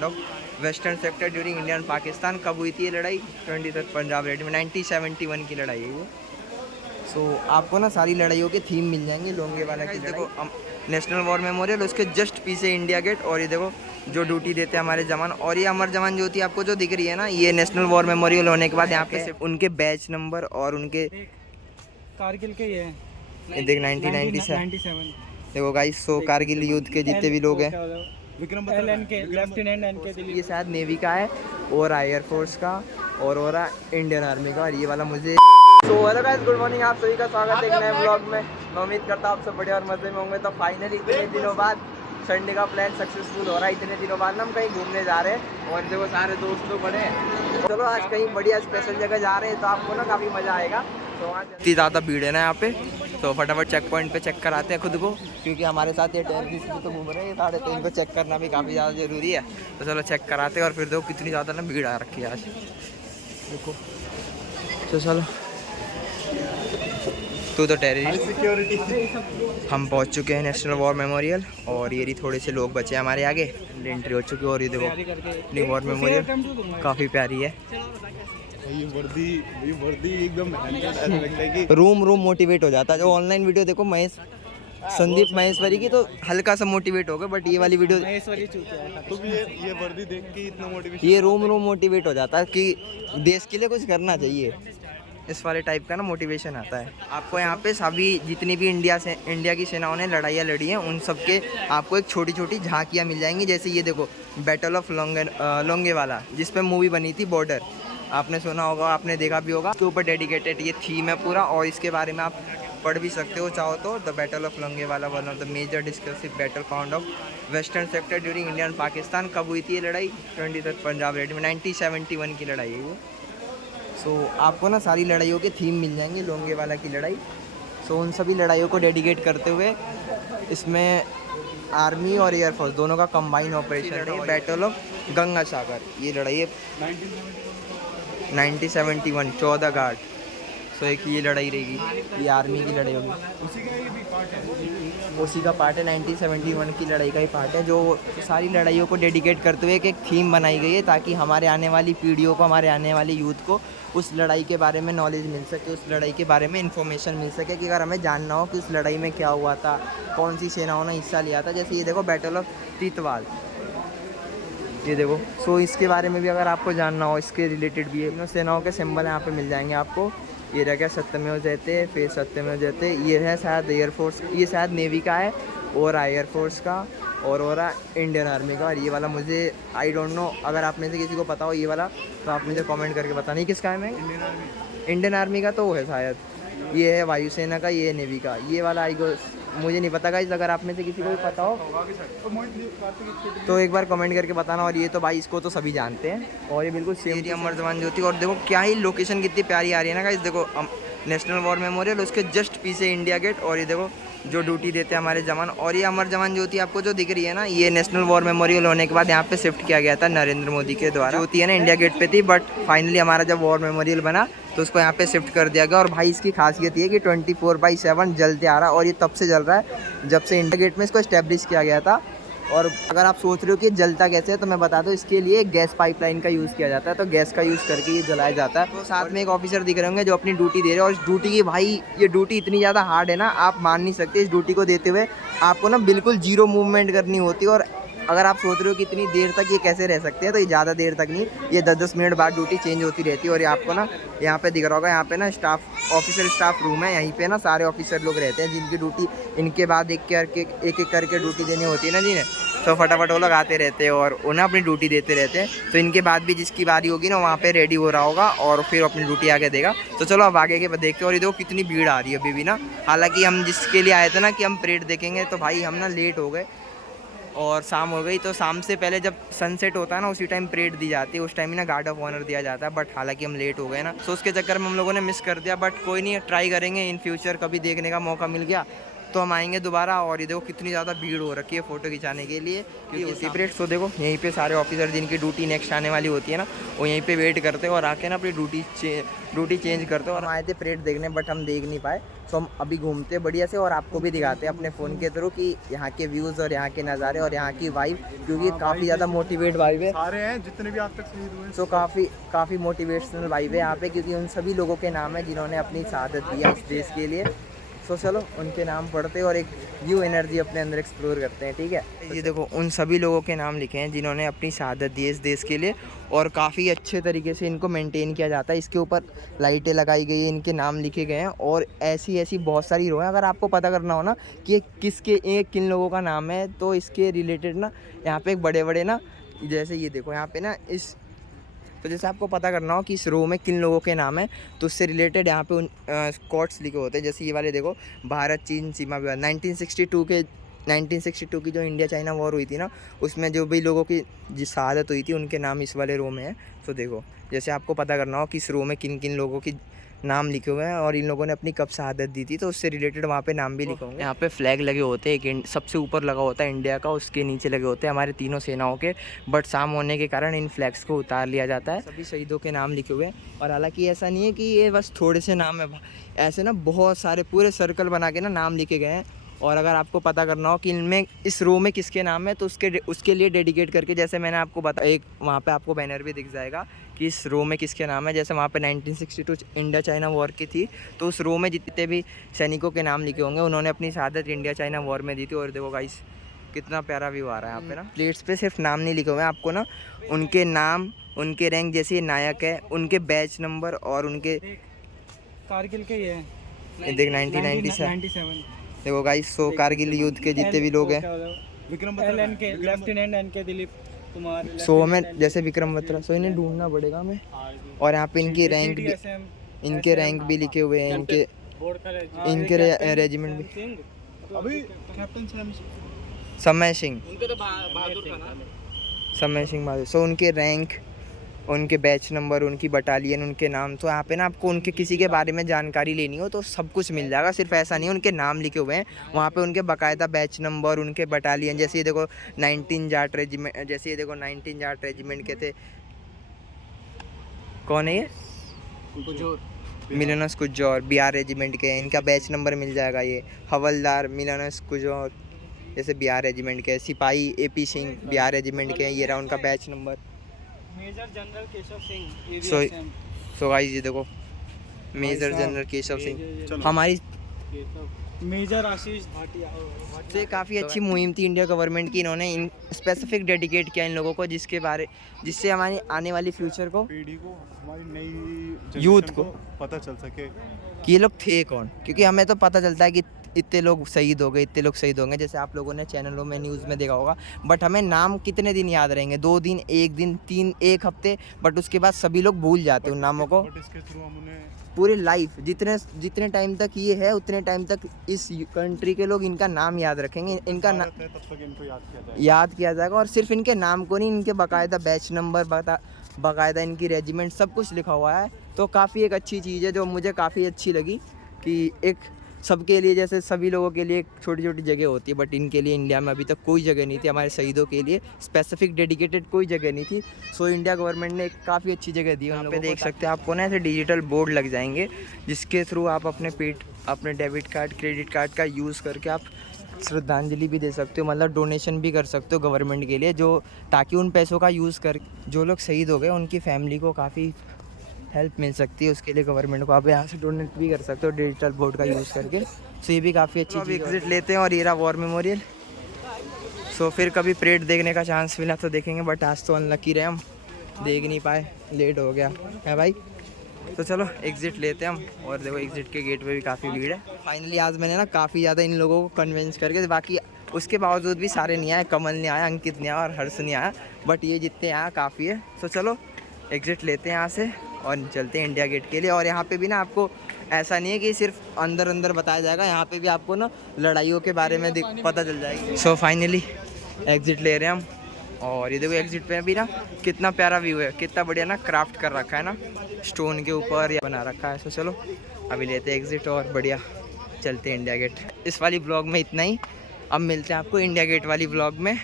Battle of western sector during India and Pakistan. कब हुई थी ये लड़ाई? 23 पंजाब रेड में 1971 की लड़ाई है ये। सो आपको ना सारी लड़ाइयों के थीम मिल जाएंगे। लोंगेवाला की देखो नेशनल वॉर मेमोरियल, उसके जस्ट पीछे इंडिया गेट, और ये देखो जो ड्यूटी देते हैं हमारे जवान। और ये अमर जवान ज्योति आपको जो दिख रही है ना, ये नेशनल वॉर मेमोरियल होने के बाद यहाँ पे उनके बैच नंबर और उनके कारगिल के ये देख 1997 देखो गाइस। सो कारगिल युद्ध के जितने भी लोग हैं, ये शायद नेवी का है और एयरफोर्स का और इंडियन आर्मी का, और ये वाला मुझे। So hello guys, good morning, आप सभी का स्वागत है एक नए ब्लॉग में। मैं उम्मीद करता हूँ आप सब बढ़िया और मजे में होंगे। तो फाइनली इतने दिनों बाद संडे का प्लान सक्सेसफुल हो रहा है। इतने दिनों बाद ना हम कहीं घूमने जा रहे हैं और देखो सारे दोस्त लोग बड़े हैं। चलो आज कहीं बढ़िया स्पेशल जगह जा रहे हैं, तो आपको ना काफ़ी मज़ा आएगा। तो आज इतनी ज़्यादा भीड़ है ना यहाँ पे, तो फटाफट चेक पॉइंट पे चेक कराते हैं खुद को, क्योंकि हमारे साथ ये टेररिस्ट भी तो घूम रहे हैं साढ़े, तो इनको चेक करना भी काफ़ी ज़्यादा ज़रूरी है। तो चलो चेक कराते हैं, और फिर देखो कितनी ज़्यादा ना भीड़ आ रखी है आज, देखो। तो चलो तो टेररिस्ट सिक्योरिटी हम पहुंच चुके हैं नेशनल वॉर मेमोरियल, और ये थोड़े से लोग बचे हैं हमारे आगे, एंट्री हो चुकी है। और ये देखो न्यू वॉर मेमोरियल काफ़ी प्यारी है। ये वर्दी एकदम ऐसा लगता है कि रूम मोटिवेट हो जाता है। जो ऑनलाइन वीडियो देखो संदीप महेश्वरी की, तो हल्का सा मोटिवेट हो गया, बट ये वाली वीडियो तुम ये वर्दी देख के इतना मोटिवेशन, ये रूम मोटिवेट हो जाता है कि देश के लिए कुछ करना चाहिए, इस वाले टाइप का ना मोटिवेशन आता है। आपको यहाँ पे सभी जितनी भी इंडिया की सेनाओं ने लड़ाइयाँ लड़ी हैं, उन सब के आपको एक छोटी छोटी झांकियाँ मिल जाएंगी। जैसे ये देखो बैटल ऑफ लोंगेवाला, जिस पे मूवी बनी थी बॉर्डर, आपने सुना होगा, आपने देखा भी होगा। इसके ऊपर डेडिकेटेड ये थीम है पूरा, और इसके बारे में आप पढ़ भी सकते हो चाहो तो। The battle of Longewala, one of the major decisive battle found of western sector during India and Pakistan. कब हुई थी ये लड़ाई? 23 पंजाब रेड में 1971 की लड़ाई है ये। सो आपको ना सारी लड़ाइयों के थीम मिल जाएंगे। लोंगेवाला की लड़ाई, सो उन सभी लड़ाइयों को डेडिकेट करते हुए इसमें आर्मी और एयरफोर्स दोनों का कंबाइन ऑपरेशन है। बैटल ऑफ गंगा सागर, ये लड़ाई है 1971 14 घाट। सो एक ये लड़ाई रहेगी, ये आर्मी की लड़ाई होगी, उसी का पार्ट है। 1971 की लड़ाई का ही पार्ट है, जो सारी लड़ाइयों को डेडिकेट करते हुए एक थीम बनाई गई है, ताकि हमारे आने वाली पीढ़ियों को, हमारे आने वाली यूथ को उस लड़ाई के बारे में नॉलेज मिल सके, उस लड़ाई के बारे में इन्फॉर्मेशन मिल सके, कि अगर हमें जानना हो कि उस लड़ाई में क्या हुआ था, कौन सी सेनाओं ने हिस्सा लिया था। जैसे ये देखो बैटल ऑफ तीतवाल, ये देखो। सो इसके बारे में भी अगर आपको जानना हो, इसके रिलेटेड भी है, सेनाओं के सिंबल यहाँ पे मिल जाएंगे आपको। ये रह गया सत्यमेव जयते, फिर सत्यमेव जयते, ये है शायद एयरफोर्स, ये शायद नेवी का है और एयरफोर्स का और इंडियन आर्मी का। और ये वाला मुझे आई डोंट नो, अगर आप में से किसी को पता हो ये वाला, तो आप मुझे कमेंट करके बताना। नहीं किसका है? मैं इंडियन आर्मी का तो वो है शायद, ये है वायुसेना का, ये है नेवी का। ये वाला मुझे नहीं पता गाइस, अगर आप में से किसी को भी पता हो तो एक बार कमेंट करके बताना। और ये तो भाई इसको तो सभी जानते हैं, और ये बिल्कुल सेम अमर जवान ज्योति। और देखो क्या ही लोकेशन कितनी प्यारी आ रही है ना गाइस, देखो नेशनल वॉर मेमोरियल, उसके जस्ट पीछे इंडिया गेट, और ये देखो जो ड्यूटी देते हैं हमारे जवान। और ये अमर जवान ज्योति आपको जो दिख रही है ना, ये नेशनल वॉर मेमोरियल होने के बाद यहाँ पे शिफ्ट किया गया था नरेंद्र मोदी के द्वारा। ज्योति है ना इंडिया गेट पे थी, बट फाइनली हमारा जब वॉर मेमोरियल बना तो उसको यहाँ पे शिफ्ट कर दिया गया। और भाई इसकी खासियत ये है कि 24/7 जलते आ रहा है, और ये तब से जल रहा है जब से इंडिया गेट में इसको इस्टेब्लिश किया गया था। और अगर आप सोच रहे हो कि जलता कैसे है, तो मैं बता दूं, इसके लिए गैस पाइपलाइन का यूज़ किया जाता है, तो गैस का यूज़ करके ये जलाया जाता है। तो साथ में एक ऑफिसर दिख रहे होंगे जो अपनी ड्यूटी दे रहे हैं, और इस ड्यूटी की भाई ये ड्यूटी इतनी ज़्यादा हार्ड है ना, आप मान नहीं सकते। इस ड्यूटी को देते हुए आपको ना बिल्कुल जीरो मूवमेंट करनी होती है। और अगर आप सोच रहे हो कि इतनी देर तक ये कैसे रह सकते हैं, तो ये ज़्यादा देर तक नहीं, ये 10-10 मिनट बाद ड्यूटी चेंज होती रहती है। और ये आपको ना यहाँ पे दिख रहा होगा, यहाँ पे ना ऑफिसर स्टाफ रूम है, यहीं पे ना सारे ऑफिसर लोग रहते हैं, जिनकी ड्यूटी इनके बाद एक एक करके ड्यूटी देनी होती है ना जिन्हें, तो फटाफट वो लोग आते रहते हैं और उन्हें अपनी ड्यूटी देते रहते हैं। तो इनके बाद भी जिसकी बारी होगी ना, वहाँ पे रेडी हो रहा होगा और फिर अपनी ड्यूटी आगे देगा। तो चलो अब आगे के देखते हैं। और ये देखो कितनी भीड़ आ रही है अभी भी ना, हालांकि हम जिसके लिए आए थे ना कि हम परेड देखेंगे, तो भाई हम ना लेट हो गए और शाम हो गई। तो शाम से पहले जब सनसेट होता है ना, उसी टाइम परेड दी जाती है, उस टाइम ही ना गार्ड ऑफ ऑनर दिया जाता है। बट हालांकि हम लेट हो गए ना, तो उसके चक्कर में हम लोगों ने मिस कर दिया। बट कोई नहीं, ट्राई करेंगे इन फ्यूचर, कभी देखने का मौका मिल गया तो हम आएंगे दोबारा। और ये देखो कितनी ज़्यादा भीड़ हो रखी है फ़ोटो खिंचाने के लिए, क्योंकि उसी परेड। तो देखो यहीं पे सारे ऑफिसर जिनकी ड्यूटी नेक्स्ट आने वाली होती है ना, वो यहीं पे वेट करते हैं और आके ना अपनी ड्यूटी चेंज करते हैं। और हम आए थे परेड देखने, बट हम देख नहीं पाए। तो हम अभी घूमते हैं बढ़िया से और आपको भी दिखाते हैं अपने फ़ोन के थ्रू कि यहाँ के व्यूज़ और यहाँ के नज़ारे और यहाँ की वाइब, क्योंकि काफ़ी ज़्यादा मोटिवेट वाइब है। सारे हैं जितने भी आज तक शहीद हुए। सो काफ़ी मोटिवेशनल वाइब है यहाँ पे, क्योंकि उन सभी लोगों के नाम है जिन्होंने अपनी शहादत दिया इस देश के लिए। सो चलो उनके नाम पढ़ते हैं और एक न्यू एनर्जी अपने अंदर एक्सप्लोर करते हैं, ठीक है। ये देखो उन सभी लोगों के नाम लिखे हैं जिन्होंने अपनी शहादत दी है इस देश के लिए, और काफ़ी अच्छे तरीके से इनको मेंटेन किया जाता है। इसके ऊपर लाइटें लगाई गई हैं, इनके नाम लिखे गए हैं, और ऐसी बहुत सारी रो हैं। अगर आपको पता करना हो ना कि किन लोगों का नाम है, तो इसके रिलेटेड ना यहाँ पे एक बड़े ना, जैसे ये देखो यहाँ पे ना तो जैसे आपको पता करना हो कि इस रो में किन लोगों के नाम है, तो उससे रिलेटेड यहाँ पे उन कोट्स लिखे होते हैं। जैसे ये वाले देखो, भारत चीन सीमा विवाद 1962 की जो इंडिया चाइना वॉर हुई थी ना, उसमें जो भी लोगों की शहादत हुई थी उनके नाम इस वाले रो में है। तो देखो जैसे आपको पता करना हो कि इस रो में किन किन लोगों की नाम लिखे हुए हैं और इन लोगों ने अपनी कब शहादत दी थी, तो उससे रिलेटेड वहाँ पे नाम भी लिखे होंगे। यहाँ पे फ्लैग लगे होते हैं, एक सबसे ऊपर लगा होता है इंडिया का, उसके नीचे लगे होते हैं हमारे तीनों सेनाओं के, बट शाम होने के कारण इन फ्लैग्स को उतार लिया जाता है। सभी शहीदों के नाम लिखे हुए हैं, और हालांकि ऐसा नहीं है कि ये बस थोड़े से नाम है, ऐसे ना बहुत सारे पूरे सर्कल बना के ना नाम लिखे गए हैं। और अगर आपको पता करना हो कि इनमें इस रो में किसके नाम है, तो उसके लिए डेडिकेट करके, जैसे मैंने आपको बताया, एक वहाँ पे आपको बैनर भी दिख जाएगा कि इस रो में किसके नाम है। जैसे वहाँ पे 1962 इंडिया चाइना वॉर की थी, तो उस रो में जितने भी सैनिकों के नाम लिखे होंगे उन्होंने अपनी शहादत इंडिया चाइना वॉर में दी थी। और देखो गाइस कितना प्यारा व्यू आ रहा है यहाँ पे ना। प्लेट्स पे सिर्फ नाम नहीं लिखे हुए हैं, आपको ना उनके नाम, उनके रैंक, जैसे नायक है उनके बैच नंबर और उनके कारगिल के ये देख 1997 देखो गाइस। सो कारगिल युद्ध के जितने भी लोग हैं, लेफ्टिनेंट एन के दिलीप कुमार, सो हमें जैसे विक्रम बत्रा, सो इन्हें ढूंढना पड़ेगा हमें। और यहाँ पे इनके रैंक भी लिखे हुए हैं, इनके रेजिमेंट भी। अभी कैप्टन समय सिंह बहादुर। सो उनके रैंक, उनके बैच नंबर, उनकी बटालियन, उनके नाम। तो यहाँ पे ना आपको उनके किसी के बारे में जानकारी लेनी हो तो सब कुछ मिल जाएगा। सिर्फ ऐसा नहीं है उनके नाम लिखे हुए हैं, वहाँ पे उनके बाकायदा बैच नंबर, उनके बटालियन। जैसे ये देखो 19 जाट रेजिमेंट, जैसे ये देखो 19 जाट रेजिमेंट के थे। कौन है ये? मिलनस कुजौर बिहार रेजिमेंट के, इनका बैच नंबर मिल जाएगा। ये हवलदार मिलनस कुजौर जैसे बिहार रेजिमेंट के। सिपाही AP सिंह बिहार रेजिमेंट के, ये रहा उनका batch number. Major general Keshav Singh. So guys ये देखो मेजर जनरल केशव सिंह, हमारी मेजर आशीष भाटिया। से काफ़ी अच्छी मुहिम थी इंडिया गवर्नमेंट की। इन्होंने इन स्पेसिफिक डेडिकेट किया इन लोगों को, जिससे हमारी आने वाली फ्यूचर को, पीढ़ी को, हमारी नई यूथ को पता चल सके कि ये लोग थे कौन। क्योंकि हमें तो पता चलता है कि इतने लोग शहीद हो गए, इतने लोग शहीद होंगे, जैसे आप लोगों ने चैनलों में न्यूज़ में देखा होगा, बट हमें नाम कितने दिन याद रहेंगे? 2 दिन, 1 दिन, 3, 1 हफ्ते, बट उसके बाद सभी लोग भूल जाते हैं उन नामों को। इसके थ्रू हम उन्हें पूरी लाइफ जितने टाइम तक ये है उतने टाइम तक इस कंट्री के लोग इनका नाम याद रखेंगे, इनका तब तक इनको याद किया जाएगा। और सिर्फ इनके नाम को नहीं, इनके बाकायदा बैच नंबर, बाकायदा इनकी रेजिमेंट, सब कुछ लिखा हुआ है। तो काफ़ी एक अच्छी चीज़ है जो मुझे काफ़ी अच्छी लगी, कि एक सबके लिए, जैसे सभी लोगों के लिए एक छोटी छोटी जगह होती है, बट इनके लिए इंडिया में अभी तक कोई जगह नहीं थी। हमारे शहीदों के लिए स्पेसिफिक डेडिकेटेड कोई जगह नहीं थी। सो इंडिया गवर्नमेंट ने काफ़ी अच्छी जगह दी। यहाँ पे देख सकते हैं आपको ना ऐसे डिजिटल बोर्ड लग जाएंगे, जिसके थ्रू आप अपने डेबिट कार्ड, क्रेडिट कार्ड का यूज़ करके आप श्रद्धांजलि भी दे सकते हो, मतलब डोनेशन भी कर सकते हो गवर्नमेंट के लिए, जो ताकि उन पैसों का यूज़ कर, जो लोग शहीद हो गए उनकी फैमिली को काफ़ी हेल्प मिल सकती है। उसके लिए गवर्नमेंट को आप यहाँ से डोनेट भी कर सकते हो डिजिटल बोर्ड का यूज़ करके। सो ये भी काफ़ी अच्छी चीज़। एग्जिट लेते हैं और ये रहा वॉर मेमोरियल। सो फिर कभी परेड देखने का चांस मिला तो देखेंगे, बट आज तो अनलकी रहे, हम देख नहीं पाए, लेट हो गया है भाई। तो चलो एग्ज़िट लेते हैं हम। और देखो एग्ज़िट के गेट पे भी काफ़ी भीड़ है। फाइनली आज मैंने ना काफ़ी ज़्यादा इन लोगों को कन्विंस करके, बाकी उसके बावजूद भी सारे नहीं आए, कमल नहीं आया, अंकित नहीं आया और हर्ष नहीं आया, बट ये जितने आया काफ़ी है। तो चलो एग्ज़िट लेते हैं यहाँ से और चलते हैं इंडिया गेट के लिए। और यहाँ पे भी ना आपको ऐसा नहीं है कि सिर्फ अंदर बताया जाएगा, यहाँ पे भी आपको ना लड़ाइयों के बारे में पता चल जाएगी। सो फाइनली एग्ज़िट ले रहे हैं हम। और ये देखो एग्ज़िट पे भी ना कितना प्यारा व्यू है, कितना बढ़िया ना क्राफ्ट कर रखा है ना, स्टोन के ऊपर या बना रखा है। सो चलो अभी लेते हैं एग्ज़िट और बढ़िया चलते हैं इंडिया गेट। इस वाली ब्लॉग में इतना ही, अब मिलते हैं आपको इंडिया गेट वाली ब्लॉग में।